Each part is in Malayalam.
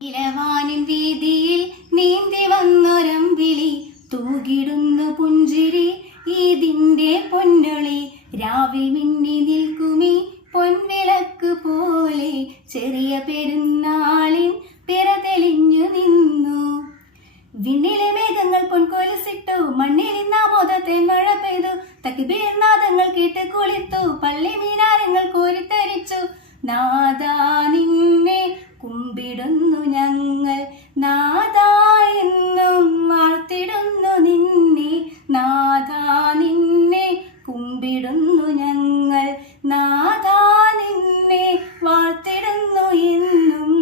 ഇലവാനിൻ വീതിയിൽ നീന്തി വന്നൊരമ്പിളി തൂകിടുന്നു പുഞ്ചിരി ഈദിന്റെ പൊന്നൊളി രാവിൽ മിന്നി നിൽക്കുമീ പൊൻവിളക്ക് പോലെ ചെറിയ പെരുന്നാളിൻ പിറ തെളിഞ്ഞു നിന്നു. വിണ്ണിലെ മേഘങ്ങൾ പൊൻകൊലുസിട്ടു, മണ്ണിൽ നാമോദത്തെ മഴ പെയ്തു, തക്ബീർനാദങ്ങൾ കേട്ട് കുളിർത്തു, പള്ളി മീനാരങ്ങൾ കോരിത്തരിച്ചു. നാദാ നിന്നെ കുമ്പിടുന്നു ഞങ്ങൾ, നാദാ എന്നും വാഴ്ത്തിടുന്നു നിന്നെ, നാദാ നിന്നെ കുമ്പിടുന്നു ഞങ്ങൾ, നാദാ നിന്നെ വാഴ്ത്തിടുന്നു എന്നും.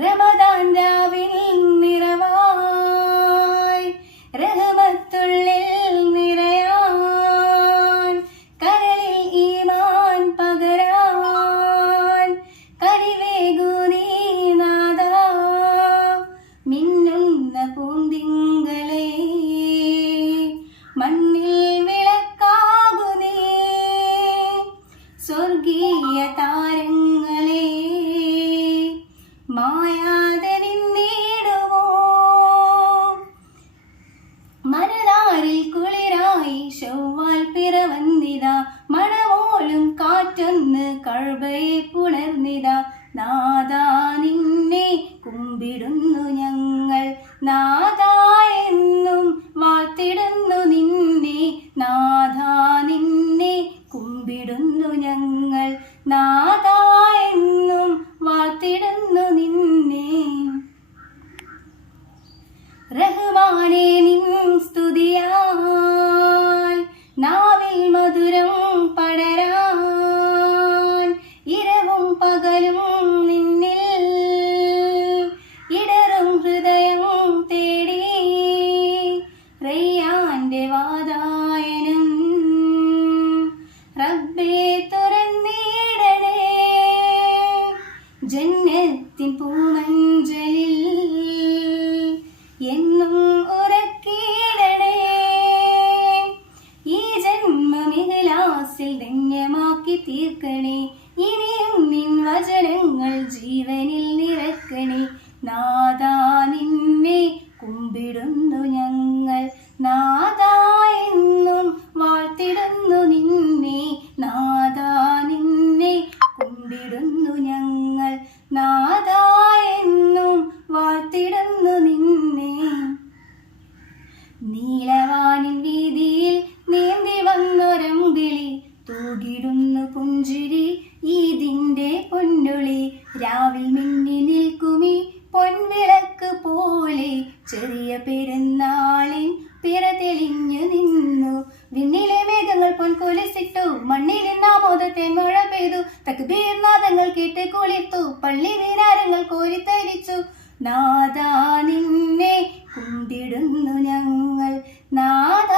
റമദാൻ രാവിൽ നിറവായി റഹ്മത്തുള്ളിൽ നിറയാൻ, കരളിൽ ഈമാൻ പകരാൻ കരിവേകു നീ നാദാ. മിന്നുന്ന പൂന്തിങ്കളെ മണ്ണിൽ വിളക്കാകു നീ, സ്വർഗീയ താരങ്ങളെ മായാതെ നിന്നിടുമോ. മനതാരിൽ കുളിരായി ശൗവാൽ പിറവന്നിതാ, മണമോലും കാറ്റൊന്ന് കഅബയെ പുണർന്നിതാ. നാദാ നിന്നെ കുമ്പിടുന്നു ഞങ്ങൾ, നാദാ എന്നും വാഴ്ത്തിടുന്നു നിന്നെ, നാദാ നിന്നെ കുമ്പിടുന്നു ഞങ്ങൾ, നാദാ എന്നും വാഴ്ത്തിടുന്നു നിന്നെ. റഹ്മാനേ നിൻ സ്തുതിയാൽ നാവിൽ മധുരം പടരാൻ, ഇരവും പകലും നിന്നിൽ ഇടറും ഹൃദയം തേടി. റയ്യാന്റെ വാതായനം റബ്ബേ തുറന്നിടണേ, ജന്നത്തിൻ പൂമഞ്ചലിൽ എന്നും ഉറക്കിയിടണേ. ഈ ജന്മം ഇഖ്ലാസിൽ ധന്യമാക്കി തീർക്കണേ, ഇനിയും നിൻ വചനങ്ങൾ ജീവനിൽ നിറക്കണേ. നാദാ നിന്നെ കുമ്പിടുന്നു ഞങ്ങൾ, നാദാ എന്നും വാഴ്ത്തിടുന്നു നിന്നെ, നാദാ നിന്നെ കുമ്പിടുന്നു ഞങ്ങൾ, നാദാ എന്നും വാഴ്ത്തിടുന്നു നിന്നെ. നീലവാനിൻ വീതിയിൽ നീന്തി വന്നൊരമ്പിളി തൂകിടുന്നു പുഞ്ചിരി ഈദിന്റെ പൊന്നൊളി രാവിൽ മിന്നി നിൽക്കുമീ പൊൻവിളക്ക് പോലെ ചെറിയ പെരുന്നാളിൻ പിറ തെളിഞ്ഞു നിന്നു. വിണ്ണിലെ മേഘങ്ങൾ പൊൻകൊലുസിട്ടു, മണ്ണിൽ നാമോദത്തെ മഴ പെയ്തു, തക്ബീർനാദങ്ങൾ കേട്ട് കുളിർത്തു, പള്ളി മീനാരങ്ങൾ കോരിത്തരിച്ചു. നാദാ നിന്നെ കുമ്പിടുന്നു ഞങ്ങൾ, നാദാ